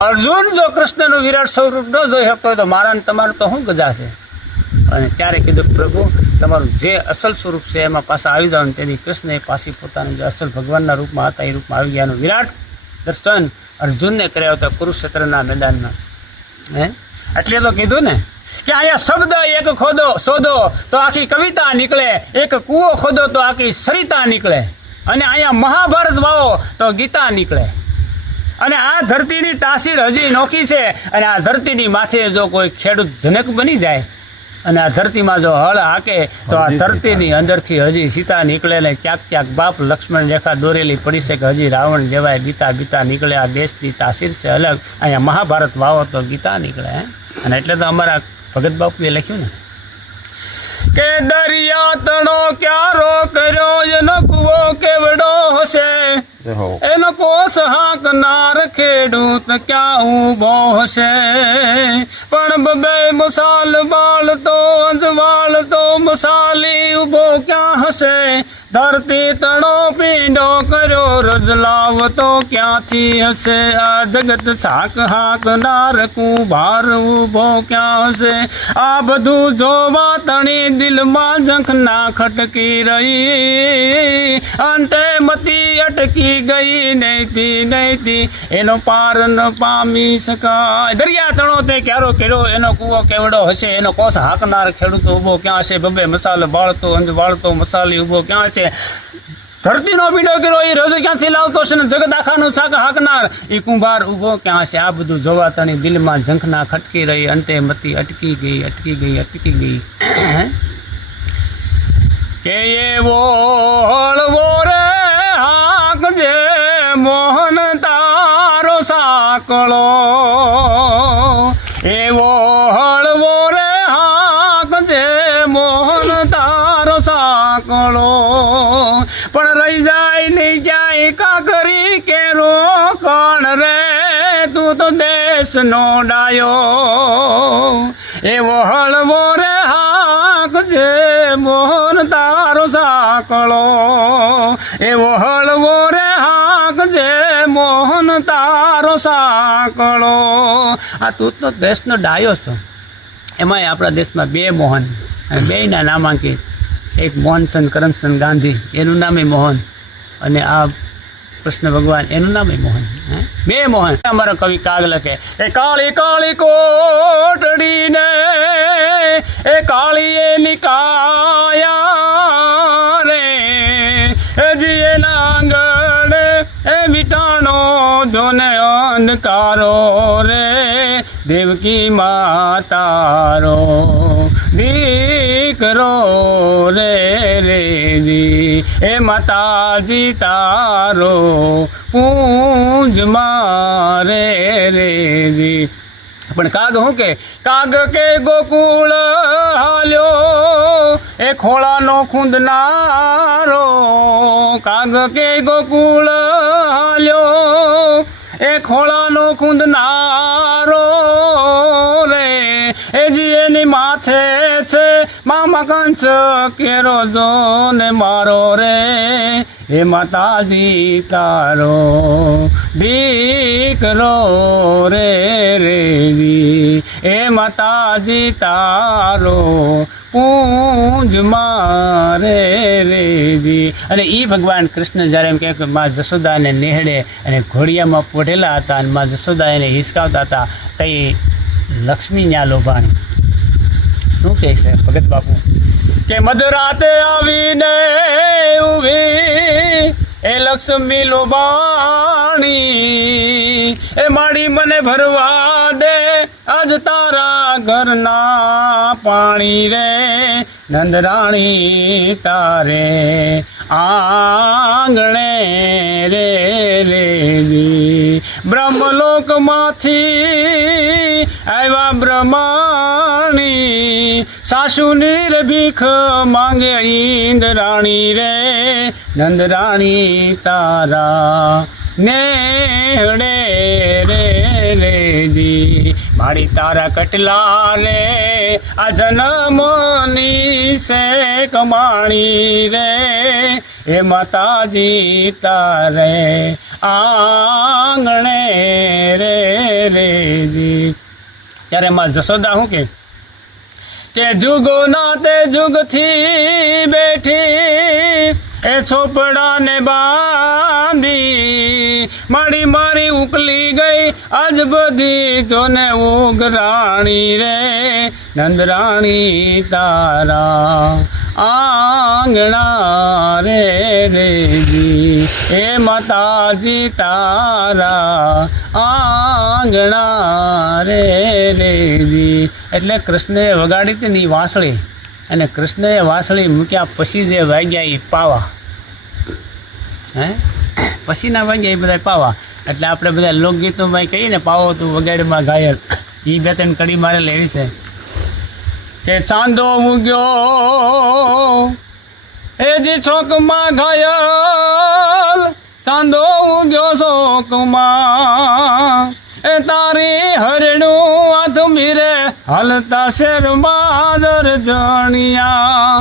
અર્જુન જો કૃષ્ણનું વિરાટ સ્વરૂપ ન જોઈ શકતો હોય તો મારા ને તમારું તો શું ગજા છે? અને ત્યારે કીધું પ્રભુ તમારું જે અસલ સ્વરૂપ છે એમાં પાછા આવી જાવ. તેથી કૃષ્ણએ પાછી પોતાનું જે અસલ ભગવાનના રૂપમાં હતા એ રૂપમાં આવી ગયાનું વિરાટ દર્શન અર્જુનને કર્યા હતા કુરુક્ષેત્રના મેદાનમાં. એટલે તો કીધું ને કે અહીંયા શબ્દ એક શોધો તો આખી કવિતા નીકળે, એક કૂવો ખોદો તો આખી સરિતા નીકળે, અને અહીંયા મહાભારત વાવો તો ગીતા નીકળે. અને આ ધરતીની તાસીર હજી નોખી છે, અને આ ધરતીની માથે જો કોઈ ખેડૂત જનક બની જાય અને આ ધરતીમાં જો હળ હાકે તો આ ધરતીની અંદરથી હજી સીતા નીકળે ને ક્યાંક ક્યાંક બાપ લક્ષ્મણ રેખા દોરેલી પડી છે કે હજી રાવણ જેવાય બીતા નીકળે. આ દેશની તાસીર છે અલગ, અહીંયા મહાભારત વાવો તો ગીતા નીકળે. અને એટલે તો અમારા ભગત બાપુએ લખ્યું ને કે દરિયા તણો ક્યારો કર્યો એનો કૂવો કેવડો હશે, એનો કોસ હાંકનાર ખેડૂત ક્યાં ઊભો હશે. પણ બબે મસાલ બાળતો અંજવાળતો મસાલી ઊભો ક્યાં હશે. ધરતી તણો પીંડો કર્યો રજલાવતો ક્યાંથી હશે. આ જગત શાક હાંકનાર કુંભાર ઊભો ક્યાં હશે. આ બધું જોવા તણી દિલમાં ઝંખના ખટકી રહી, અંતે મતી અટકી ગઈ નહીતી એનો પાર ન પામી શકાય. દરિયા તણો તે ક્યારો કર્યો એનો કૂવો કેવડો હશે, એનો કોસ હાંકનાર ખેડૂત ઊભો ક્યાં હશે. બબે મસાલ બાળતો અંજવાળતો મસાલી ઊભો ક્યાં છે. ધરતીનો પીડો કર્યો એ રજ ક્યાંથી લાવતો છે ને જગત આખાનું શાક હાંકનાર એ કુંભાર ઊભો ક્યાં છે. આ બધું જોવા તણી દિલમાં ઝંખના ખટકી રહી, અંતે મતી અટકી ગઈ. કે એવો હળવો રે હાંકજે મોહન તારો સાંકળો, એવો હળવો રે હાંકજે મોહન તારો સાંકળો. પણ રહી જાય નહીં જાય કાકરી કેરો કોણ રે, તું તો દેશનો ડાયો. એવો હળવો રે હાંકજે મોહન તારો સાંકળો, એવો હળવો રે હાંકજે મોહન તારો સાંકળો. આ તું તો દેશનો ડાયો છો. એમાંય આપણા દેશમાં બે મોહન, અને બેયના નામાંકિત, એક મોહનચંદ કરમચંદ ગાંધી એનું નામે મોહન, અને આ કૃષ્ણ ભગવાન એનું નામે મોહન. બે મોહન. અમારો કવિ કાગ લખે એ કાળી કાળી કોટડીને એ કાળી એની કાયા રે, હજી એના આંગણે એ મીટાણો જોને અંધકારો રે. દેવકી માતારો દીકરો રે રેજી, એ માતાજી તારો પૂંજ મારે રેજી. પણ કાગ શું કે કાગ કે ગોકુળ હાલ્યો એ ખોળાનો ખૂંદનારો. કાગ કે ગોકુળ હાલ્યો એ ખોળાનો ખૂંદનારો રે, એ જી એની માથે છે મામા કંસ કેરો જો ને મારો રે. હે માતાજી તારો દીકરો રે રેજી, હે માતાજી તારો પૂંજ મારે રેજી. અને એ ભગવાન કૃષ્ણ જ્યારે એમ કહે કે મા જશોદાને નેહડે અને ઘોડિયામાં પોઢેલા હતા અને મા જશોદા એને હિસકાવતા હતા, કઈ લક્ષ્મી ન્યા લોભાણી. શું કહે છે ભગત બાપુ કે મધરાતે આવીને ઉભી એ લક્ષ્મી લોભાણી, એ માડી મને ભરવા દે આજ તારા ઘરના પાણી રે. નંદરાણી તારે આંગણે રે રેજી. બ્રહ્મલોકમાંથી આવ્યા બ્રહ્માણી, સાસુની રે ભીખ માંગે ઇન્દ્રાણી રે. નંદરાણી તારા નેહડે રે રેજી, મારી તારા કટલા રે આ જન્મની છે કમાણી રે. હે માતાજી તારે આંગણે રે રેજી. ત્યારે માં જશોદા શું કે જુગો ના તે જુગથી બેઠી એ છોપડાને બાંધી મારી મારી ઉકલી ગઈ આજ બધી જોને ઉગરાણી રે નંદરાણી તારા આંગણા રે રેજી એ માતાજી તારા આંગણા રે રેજી. એટલે કૃષ્ણએ વગાડી હતી ને એ વાંસળી, અને કૃષ્ણએ વાંસળી મૂક્યા પછી જે વાગ્યા એ પાવા, પછીના વાગ્યા એ બધા પાવા. એટલે આપણે બધા લોકગીતોમાં કહીએ ને પાવો તું વગાડમાં ઘાયલ, એ બે ત્રણ કડી મારેલી એવી છે કે ચાંદો ઉગ્યો એ જી ચોકમાં ઘાયલ, ચાંદો ઉગ્યો ચોકમાં એ તારી હરણું હાથ મીરે હાલતા શેરમાં જણિયા.